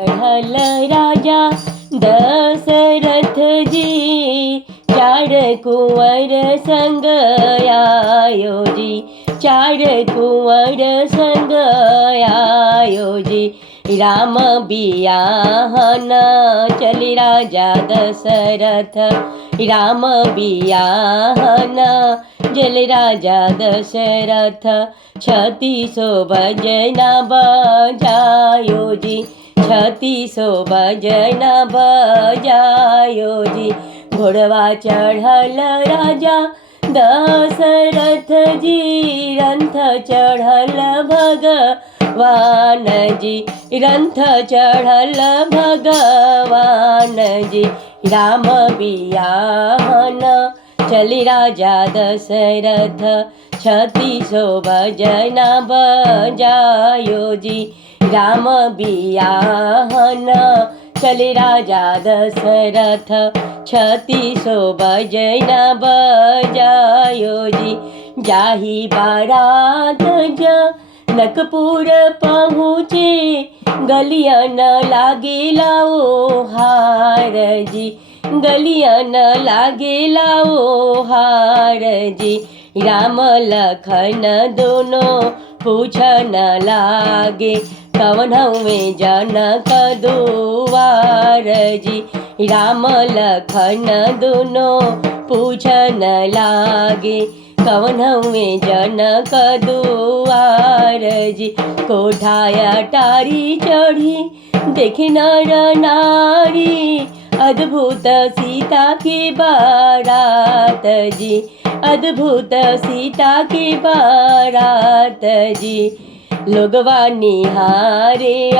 चढ़ल राजा दशरथ जी, चार कुंवर संग आयो जी, चार कुंवर संग आयो जी। राम बियाहन चली राजा दशरथ, राम बियाहन जल राजा दशरथ। 36 भजना बजायो जी, 36 भजना बजायो जी। घोड़वा चढ़ल राजा दशरथ जी, रंथ चढ़ल भगवान जी, रंथ चढ़ल भगवान जी। राम बियाहन चली राजा दशरथ, 36 भजना बजायो जी। राम बियाहन चले राजा दशरथ, 36 भजना बजायो जी। जाही बारात जनकपुर पहुँचे, गलियन लागिला ओ हार जी, गलियन लागिला ओ हार जी। राम लखन दोनों पूछन लागे, कवन हुए जनक दुआर जी। राम लखन दोनों पूछन लागे, कवन हुए जनक दुआर जी। कोठाया टारी चढ़ी देखे नर नारी, अद्भुत सीता की बारात जी, अद्भुत सीता की बारात जी। लोगवा निहारे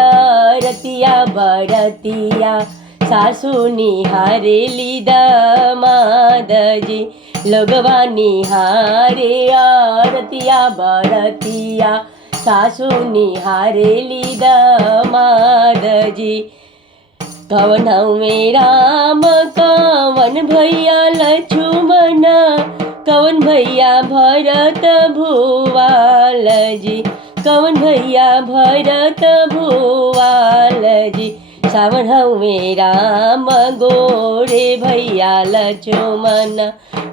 रतिया बरतिया, सासू निहारे ली दामाद जी। लोगवा निहारे रतिया बरतिया, सासू निहारे ली दामाद जी। कवन में राम कवन भैया लक्ष्मण, कवन भैया भरत भुवाल जी, कवन भैया भरत भुवाल जी। सावन में राम गोरे भैया लक्ष्मण,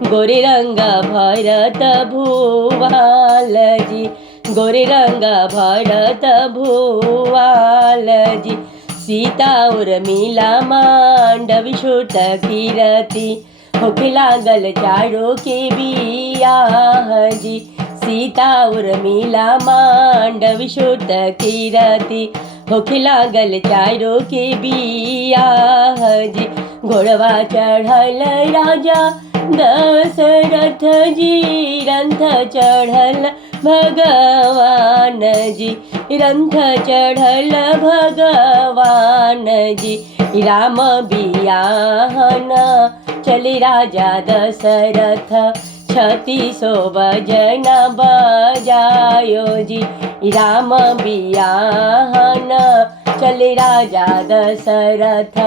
गोरे रंग भरत भुवाल जी, गोरे रंग भरत भुवाल जी। सीता उर्मिला मांडवी छूट कीरति, होके लागल चारों के बियाह जी। सीता उर्मिला मांडवी छूट कीरति, होके लागल चारों के बियाह जी। घोड़वा चढ़ल राजा दशरथ जी, रंथ चढ़ल भगवान जी, रंथ चढ़ल भगवान जी। राम बियाहन चले राजा दशरथ, 36 भजना बजायो जी। राम बियाहन चले राजा दशरथ,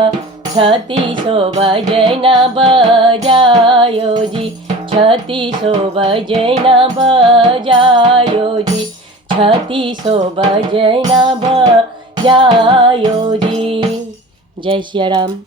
36 भजना बजायो जी, 36 भजना बजायो जी, 36 भजना बजायो जी। जय श्री राम।